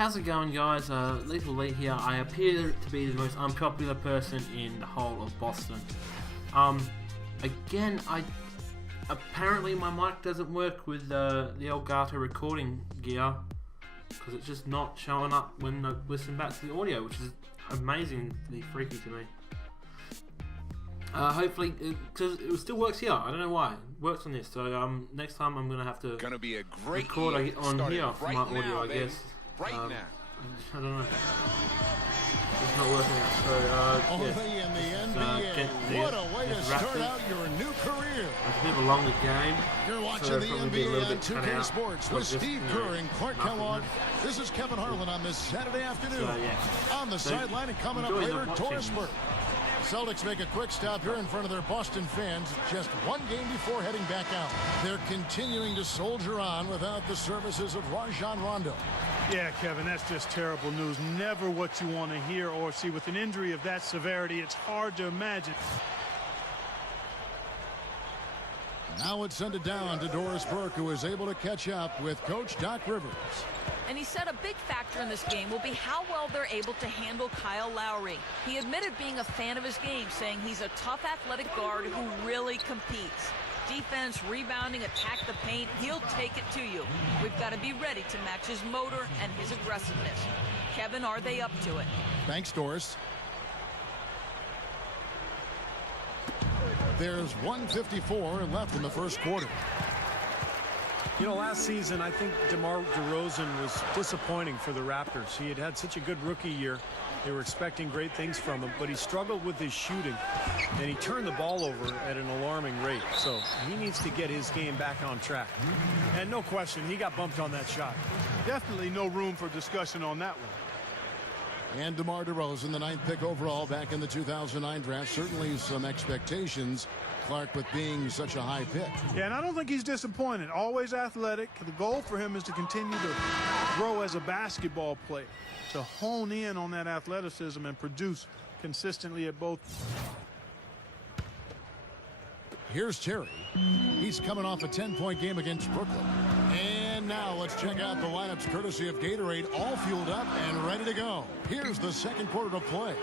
How's it going, guys? Leethal Lee here. I appear to be the most unpopular person in the whole of Boston. Again, apparently my mic doesn't work with the Elgato recording gear because it's just not showing up when I listen back to the audio, which is amazingly freaky to me. Hopefully, because it still works here. I don't know why. It works on this. So next time I'm gonna have to be a great record on here for right my audio, now, I guess. Right now. I don't know. It's not working out. So Only in the NBA. What a way to start out your new career. It's a bit of a longer game. You're watching the NBA on 2K Sports with Steve Kerr and Clark Kellogg. This is Kevin Harlan on this Saturday afternoon. On the sideline and coming up later, Torresburg. Celtics make a quick stop here in front of their Boston fans just one game before heading back out. They're continuing to soldier on without the services of Rajon Rondo. Yeah, Kevin, that's just terrible news. Never what you want to hear or see. With an injury of that severity, it's hard to imagine. Now it's sent it down to Doris Burke, who is able to catch up with Coach Doc Rivers. And he said a big factor in this game will be how well they're able to handle Kyle Lowry. He admitted being a fan of his game, saying he's a tough athletic guard who really competes. Defense, rebounding, attack the paint, he'll take it to you. We've got to be ready to match his motor and his aggressiveness. Kevin, are they up to it? Thanks, Doris. There's 1:54 left in the first quarter. You know, last season, I think DeMar DeRozan was disappointing for the Raptors. He had had such a good rookie year. They were expecting great things from him, but he struggled with his shooting, and he turned the ball over at an alarming rate. So he needs to get his game back on track. And no question, he got bumped on that shot. Definitely no room for discussion on that one. And DeMar DeRozan, the 9th pick overall back in the 2009 draft. Certainly some expectations, Clark, with being such a high pick. Yeah, and I don't think he's disappointed. Always athletic. The goal for him is to continue to grow as a basketball player, to hone in on that athleticism and produce consistently at both. Here's Terry. He's coming off a 10-point game against Brooklyn. And now let's check out the lineups courtesy of Gatorade, all fueled up and ready to go. Here's the second quarter of play.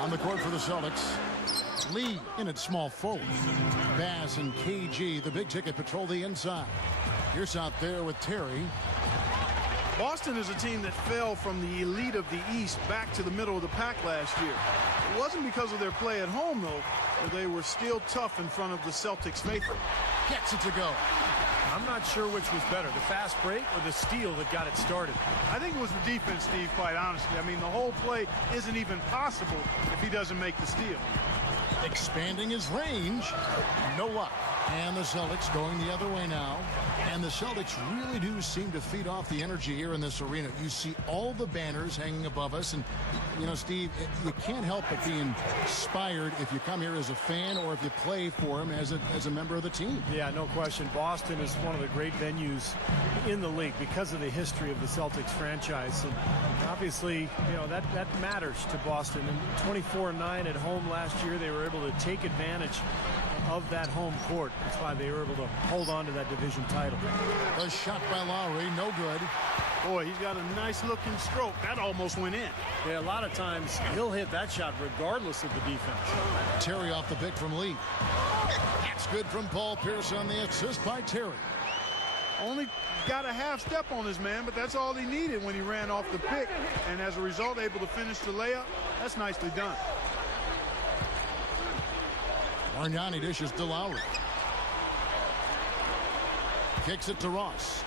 On the court for the Celtics, Lee in at small forward. Bass and KG, the big ticket, patrol the inside. Here's out there with Terry. Boston is a team that fell from the elite of the East back to the middle of the pack last year. It wasn't because of their play at home, though, but they were still tough in front of the Celtics faithful. Gets it to go. I'm not sure which was better, the fast break or the steal that got it started. I think it was the defense, Steve, quite honestly. I mean, the whole play isn't even possible if he doesn't make the steal. Expanding his range. No luck. And the Celtics going the other way now. And the Celtics really do seem to feed off the energy here in this arena. You see all the banners hanging above us. And, you know, Steve, you can't help but be inspired if you come here as a fan or if you play for him as a member of the team. Yeah, no question. Boston is one of the great venues in the league because of the history of the Celtics franchise. And obviously, you know, that matters to Boston. And 24-9 at home last year, they were able to take advantage of that home court. That's why they were able to hold on to that division title. The shot by Lowry, no good. Boy, he's got a nice looking stroke. That almost went in. Yeah, a lot of times he'll hit that shot regardless of the defense. Terry off the pick from Lee. That's good from Paul Pierce on the assist by Terry. Only got a half step on his man, but that's all he needed when he ran off the pick. And as a result, able to finish the layup. That's nicely done. Argnani dishes to Lowry. Kicks it to Ross.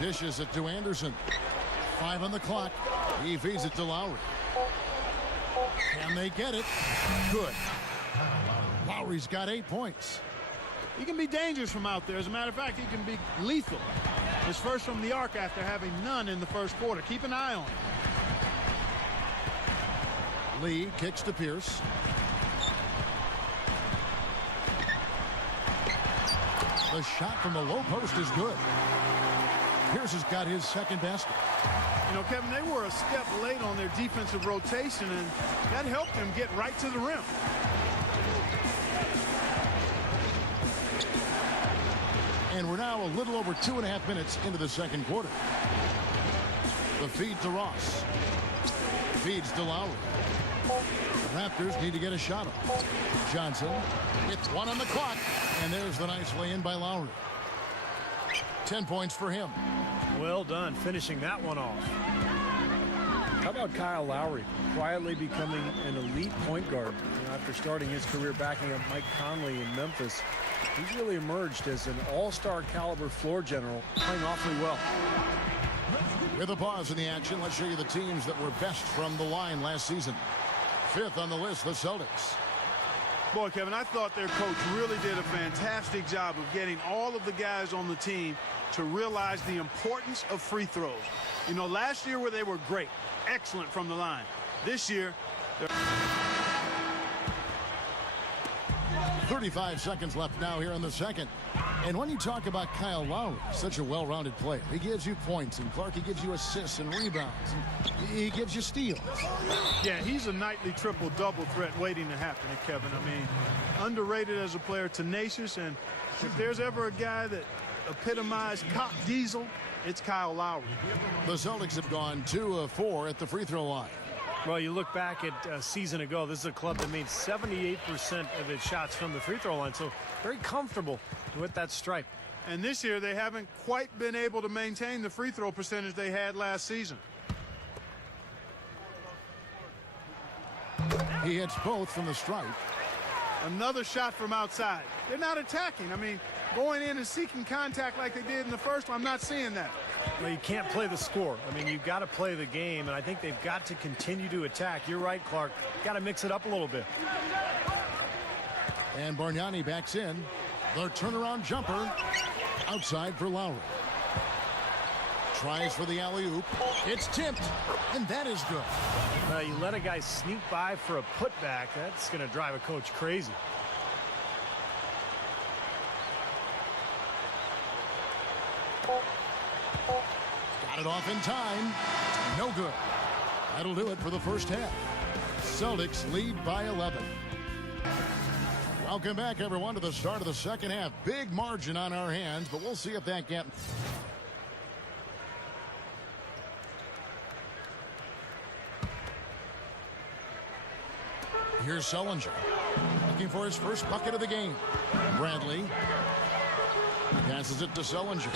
Dishes it to Anderson. 5 on the clock. He feeds it to Lowry. Can they get it? Good. Lowry's got 8 points. He can be dangerous from out there. As a matter of fact, he can be lethal. His first from the arc after having none in the first quarter. Keep an eye on him. Lee kicks to Pierce. The shot from the low post is good. Pierce has got his second basket. You know, Kevin, they were a step late on their defensive rotation, and that helped them get right to the rim. And we're now a little over 2.5 minutes into the second quarter. The feed to Ross. Feeds to Lowry. Raptors need to get a shot off. Johnson hits one on the clock, and there's the nice lay-in by Lowry. 10 points for him. Well done, finishing that one off. How about Kyle Lowry quietly becoming an elite point guard? After starting his career backing up Mike Conley in Memphis, he's really emerged as an all-star caliber floor general, playing awfully well. With a pause in the action, let's show you the teams that were best from the line last season. 5th on the list, the Celtics. Boy, Kevin, I thought their coach really did a fantastic job of getting all of the guys on the team to realize the importance of free throws. You know, last year where they were great, excellent from the line. This year, they're 35 seconds left now here in the second. And when you talk about Kyle Lowry, such a well-rounded player, he gives you points, and Clark, he gives you assists and rebounds, and he gives you steals. Yeah, he's a nightly triple-double threat waiting to happen, Kevin. I mean, underrated as a player, tenacious, and if there's ever a guy that epitomized cop diesel, it's Kyle Lowry. The Celtics have gone 2 of 4 at the free throw line. Well, you look back at a season ago, this is a club that made 78% of its shots from the free throw line, so very comfortable to hit that stripe. And this year, they haven't quite been able to maintain the free throw percentage they had last season. He hits both from the stripe. Another shot from outside. They're not attacking. I mean, going in and seeking contact like they did in the first one, I'm not seeing that. Well, you can't play the score. I mean, you've got to play the game, and I think they've got to continue to attack. You're right, Clark. Got to mix it up a little bit. And Bargnani backs in. The turnaround jumper outside for Lowry. Tries for the alley-oop. It's tipped, and that is good. You let a guy sneak by for a putback. That's going to drive a coach crazy. Got it off in time. No good. That'll do it for the first half. Celtics lead by 11. Welcome back, everyone, to the start of the second half. Big margin on our hands, but we'll see if that gap. Here's Sullinger, looking for his first bucket of the game. Bradley passes it to Sullinger.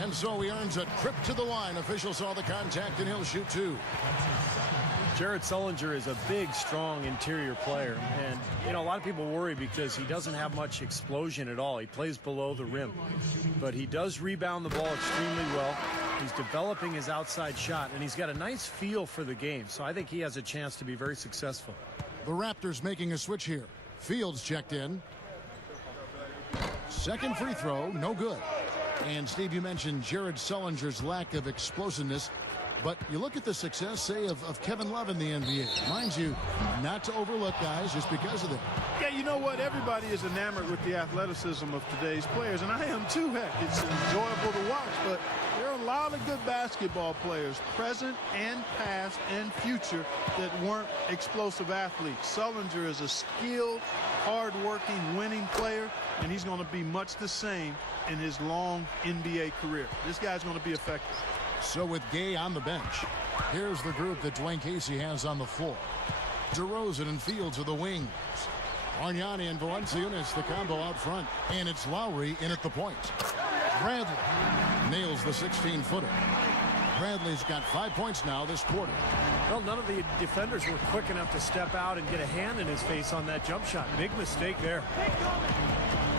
And so he earns a trip to the line. Official saw the contact, and he'll shoot 2. Jared Sullinger is a big, strong interior player. And, you know, a lot of people worry because he doesn't have much explosion at all. He plays below the rim. But he does rebound the ball extremely well. He's developing his outside shot, and he's got a nice feel for the game. So I think he has a chance to be very successful. The Raptors making a switch here. Fields checked in. Second free throw, no good. And Steve, you mentioned Jared Sullinger's lack of explosiveness, but you look at the success, say, of Kevin Love in the NBA. Mind you, not to overlook guys just because of that. Yeah, you know what? Everybody is enamored with the athleticism of today's players, and I am too, heck. It's enjoyable to watch, but there are a lot of good basketball players, present and past and future, that weren't explosive athletes. Sullinger is a skilled, hard-working, winning player, and he's going to be much the same in his long NBA career. This guy's going to be effective. So with Gay on the bench, here's the group that Dwayne Casey has on the floor. DeRozan and Fields are the wings. Bargnani and Valanciunas the combo out front. And it's Lowry in at the point. Bradley nails the 16-footer. Bradley's got 5 points now this quarter. Well, none of the defenders were quick enough to step out and get a hand in his face on that jump shot. Big mistake there.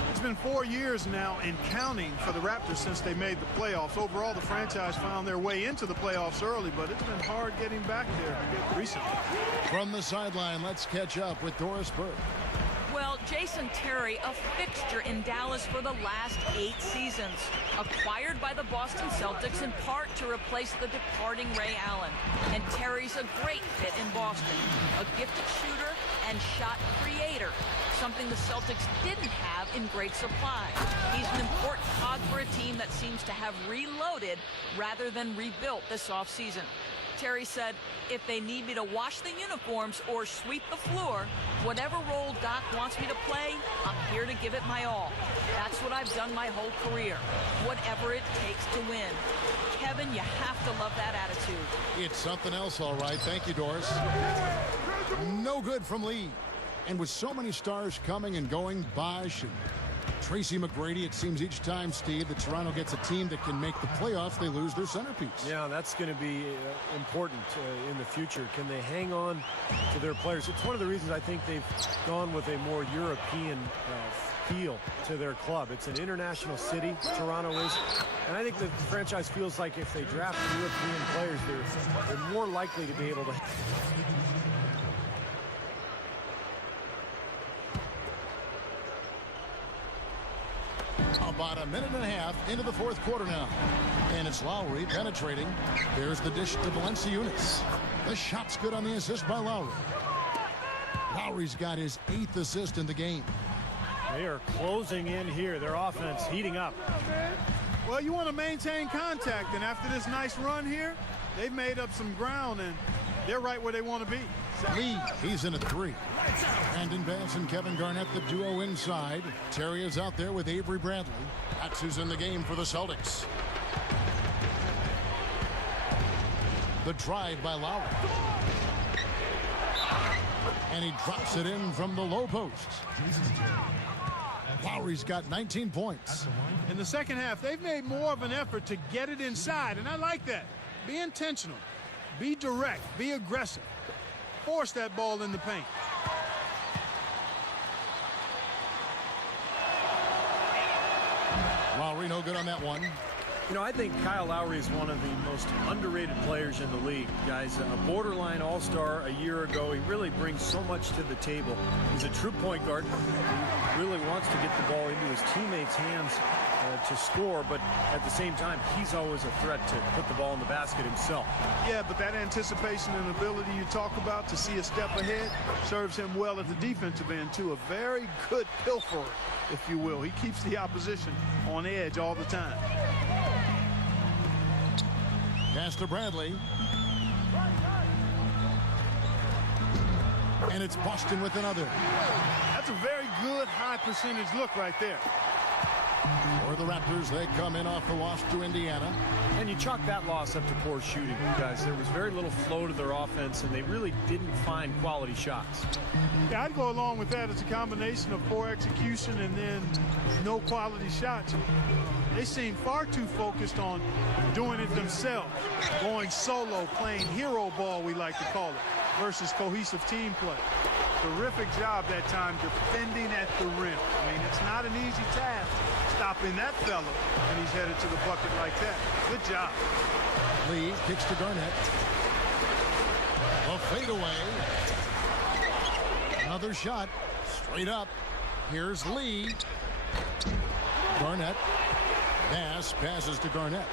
It's been 4 years now and counting for the Raptors since they made the playoffs. Overall, the franchise found their way into the playoffs early, but it's been hard getting back there recently. From the sideline, let's catch up with Doris Burke. Well, Jason Terry, a fixture in Dallas for the last 8 seasons. Acquired by the Boston Celtics in part to replace the departing Ray Allen. And Terry's a great fit in Boston. A gifted shooter and shot creator. Something the Celtics didn't have in great supply. He's an important cog for a team that seems to have reloaded rather than rebuilt this offseason. Terry said, if they need me to wash the uniforms or sweep the floor, whatever role Doc wants me to play, I'm here to give it my all. That's what I've done my whole career, whatever it takes to win. Kevin, you have to love that attitude. It's something else, all right. Thank you, Doris. No good from Lee. And with so many stars coming and going, Bosch and Tracy McGrady, it seems each time, Steve, that Toronto gets a team that can make the playoffs, they lose their centerpiece. Yeah, that's going to be important in the future. Can they hang on to their players? It's one of the reasons I think they've gone with a more European feel to their club. It's an international city, Toronto is, and I think the franchise feels like if they draft European players, they're more likely to be able to. About a minute and a half into the fourth quarter now. And it's Lowry penetrating. There's the dish to Valanciunas. The shot's good on the assist by Lowry. Lowry's got his 8th assist in the game. They are closing in here. Their offense heating up. Well, you want to maintain contact, and after this nice run here, they've made up some ground, and they're right where they want to be. Lee, he's in at 3. Brandon Bass and Kevin Garnett, the duo inside. Terry is out there with Avery Bradley. That's who's in the game for the Celtics. The drive by Lowry. And he drops it in from the low post. Lowry's got 19 points. In the second half, they've made more of an effort to get it inside, and I like that. Be intentional. Be direct. Be aggressive. Force that ball in the paint. Lowry no good on that one. You know, I think Kyle Lowry is one of the most underrated players in the league. Guys, a borderline all-star a year ago. He really brings so much to the table. He's a true point guard. He really wants to get the ball into his teammates' hands to score, but at the same time, he's always a threat to put the ball in the basket himself. Yeah, but that anticipation and ability you talk about to see a step ahead serves him well at the defensive end, too. A very good pilferer, if you will. He keeps the opposition on edge all the time. Pass to Bradley. And it's Boston with another. That's a very good high percentage look right there. For the Raptors, they come in off the loss to Indiana. And you chalk that loss up to poor shooting, guys. There was very little flow to their offense, and they really didn't find quality shots. Yeah, I'd go along with that as a combination of poor execution and then no quality shots. They seem far too focused on doing it themselves, going solo, playing hero ball, we like to call it, versus cohesive team play. Terrific job that time defending at the rim. I mean, it's not an easy task stopping that fella when he's headed to the bucket like that. Good job. Lee kicks to Garnett. A fadeaway. Another shot. Straight up. Here's Lee. Garnett. Bass passes to Garnett.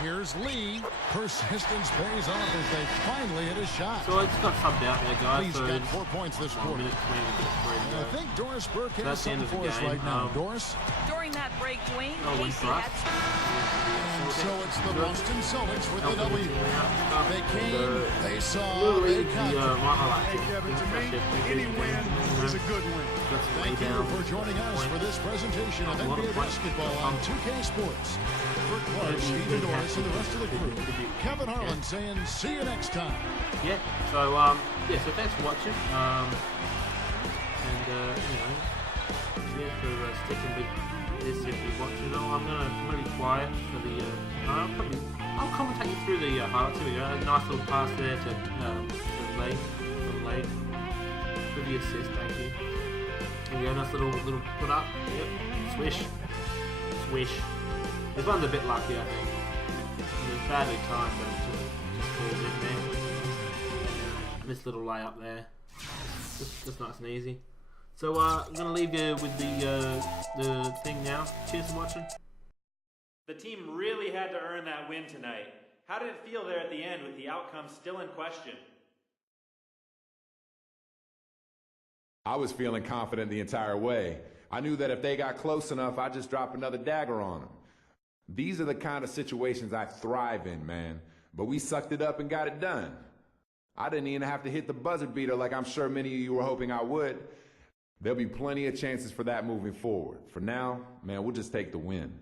Here's Lee. Persistence pays off as they finally hit a shot. So it's got subbed out there, guys. Lee's so got 4 points this quarter. I think Doris Burke That's has the end something of the for us game. right now. Doris? During that break, Dwayne, No win Casey for us. And so it's the Boston Celtics with the W. They came, they saw, Literally, they got. my highlight. Hey, Kevin, to me, any win is a good win. Thank you for joining us for this presentation of NBA basketball on 2K Sports. For Clark, Steve and Doris, and the rest of the crew, Kevin Harlan saying, see you next time. Yeah. So so thanks for watching. For sticking with this if you watch it all. I'm gonna be quiet for the. I'll commentate you through the highlights. Here we go. A nice little pass there to Lee. For the assist, thank you. Here we go. Nice little put up. Yep. Swish. This one's a bit lucky, I think. I mean, badly timed, but just falls in there. This little layup there. Just nice and easy. So I'm gonna leave you with the thing now. Cheers for watching. The team really had to earn that win tonight. How did it feel there at the end with the outcome still in question? I was feeling confident the entire way. I knew that if they got close enough, I'd just drop another dagger on them. These are the kind of situations I thrive in, man. but we sucked it up and got it done. I didn't even have to hit the buzzer beater like I'm sure many of you were hoping I would. There'll be plenty of chances for that moving forward. For now, man, we'll just take the win.